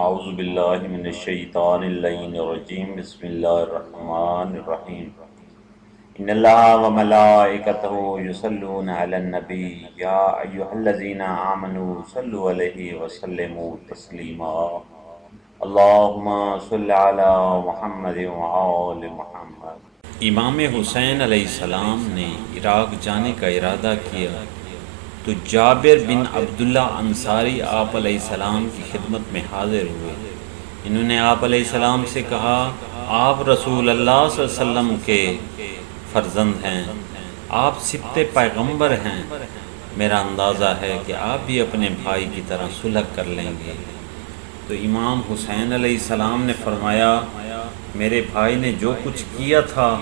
اعوذ باللہ من الشیطان اللعین الرجیم بسم اللہ الرحمن الرحیم ان اللہ وملائکتہ یصلون علی النبی یا ایہا الذین آمنوا صلوا علیہ وسلموا تسلیما اللہم صل علی محمد وآل محمد۔ امام حسین علیہ السلام نے عراق جانے کا ارادہ کیا تو جابر بن عبداللہ انصاری آپ علیہ السلام کی خدمت میں حاضر ہوئے۔ انہوں نے آپ علیہ السلام سے کہا، آپ رسول اللہ صلی اللہ علیہ وسلم کے فرزند ہیں، آپ سبط پیغمبر ہیں، میرا اندازہ ہے کہ آپ بھی اپنے بھائی کی طرح صلح کر لیں گے۔ تو امام حسین علیہ السلام نے فرمایا، میرے بھائی نے جو کچھ کیا تھا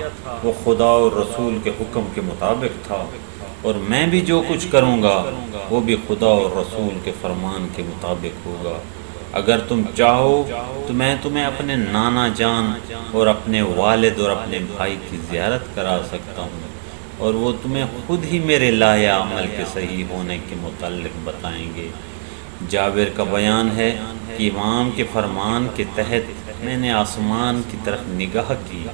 وہ خدا اور رسول کے حکم کے مطابق تھا، اور میں بھی جو کچھ کروں گا وہ بھی خدا اور رسول کے فرمان کے مطابق ہوگا۔ اگر تم چاہو تو میں تمہیں اپنے نانا جان اور اپنے والد اور اپنے بھائی کی زیارت کرا سکتا ہوں، اور وہ تمہیں خود ہی میرے لائحہ عمل کے صحیح ہونے کے متعلق بتائیں گے۔ جابر کا بیان ہے کہ امام کے فرمان کے تحت میں نے آسمان کی طرف نگاہ کی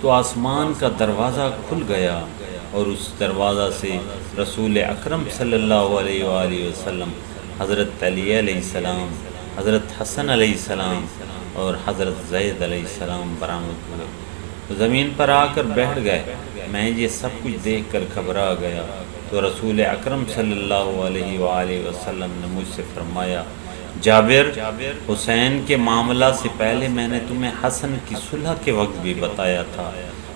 تو آسمان کا دروازہ کھل گیا، اور اس دروازہ سے رسول اکرم صلی اللہ علیہ وآلہ وسلم، حضرت علی علیہ السلام، حضرت حسن علیہ السلام اور حضرت زید علیہ السلام برآمد ہوئے، زمین پر آ کر بیٹھ گئے۔ میں یہ سب کچھ دیکھ کر گھبرا گیا تو رسول اکرم صلی اللہ علیہ وآلہ وسلم نے مجھ سے فرمایا، جابر، حسین کے معاملہ سے پہلے میں نے تمہیں حسن کی صلح کے وقت بھی بتایا تھا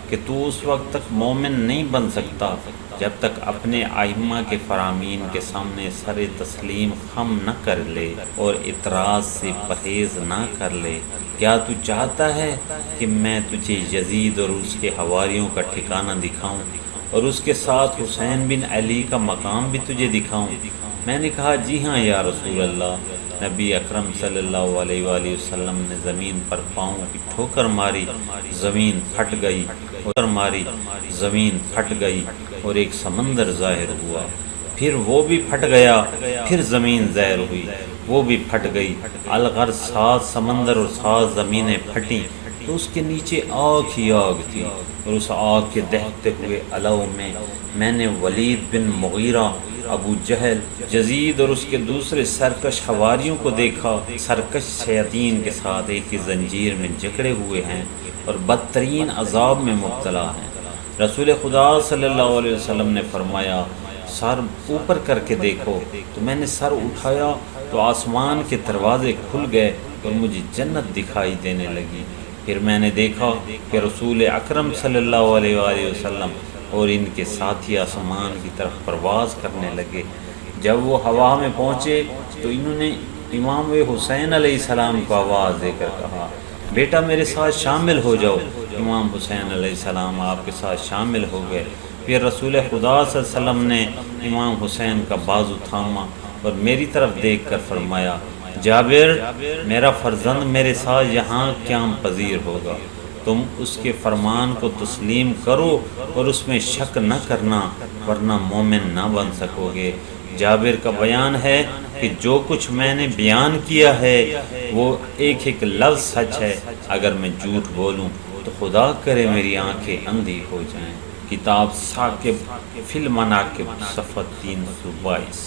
کہ تو اس وقت تک مومن نہیں بن سکتا جب تک اپنے ائمہ کے فرامین کے سامنے سر تسلیم خم نہ کر لے اور اعتراض سے پرہیز نہ کر لے۔ کیا تو چاہتا ہے کہ میں تجھے یزید اور اس کے حواریوں کا ٹھکانہ دکھاؤں اور اس کے ساتھ حسین بن علی کا مقام بھی تجھے دکھاؤں؟ میں نے کہا، جی ہاں یا رسول اللہ۔ نبی اکرم صلی اللہ علیہ وآلہ وسلم نے زمین پر پاؤں کی ٹھوکر ماری، زمین پھٹ گئی اور ایک سمندر ظاہر ہوا، پھر وہ بھی پھٹ گیا، پھر زمین ظاہر ہوئی، وہ بھی پھٹ گئی۔ الغرض 7 سمندر اور 7 زمینیں پھٹیں تو اس کے نیچے آگ ہی آگ تھی، اور اس آگ کے دہتے ہوئے علو میں نے ولید بن مغیرہ، ابو جہل، یزید اور اس کے دوسرے سرکش حواریوں کو دیکھا، سرکش شیاطین کے ساتھ ایک ہی زنجیر میں جکڑے ہوئے ہیں اور بدترین عذاب میں مبتلا ہیں۔ رسول خدا صلی اللہ علیہ وسلم نے فرمایا، سر اوپر کر کے دیکھو۔ تو میں نے سر اٹھایا تو آسمان کے دروازے کھل گئے اور مجھے جنت دکھائی دینے لگی۔ پھر میں نے دیکھا کہ رسول اکرم صلی اللہ علیہ وآلہ وسلم اور ان کے ساتھی آسمان کی طرف پرواز کرنے لگے۔ جب وہ ہوا میں پہنچے تو انہوں نے امام حسین علیہ السلام کو آواز دے کر کہا، بیٹا میرے ساتھ شامل ہو جاؤ۔ امام حسین علیہ السلام آپ کے ساتھ شامل ہو گئے۔ پھر رسول خدا صلی اللہ علیہ وسلم نے امام حسین کا بازو تھاما اور میری طرف دیکھ کر فرمایا، جابر، میرا فرزند میرے ساتھ یہاں قیام پذیر ہوگا، تم اس کے فرمان کو تسلیم کرو اور اس میں شک نہ کرنا، ورنہ مومن نہ بن سکو گے۔ جابر کا بیان ہے کہ جو کچھ میں نے بیان کیا ہے وہ ایک ایک لفظ سچ ہے، اگر میں جھوٹ بولوں تو خدا کرے میری آنکھیں اندھی ہو جائیں۔ کتاب ثاقب فی المناقب صفحہ 322۔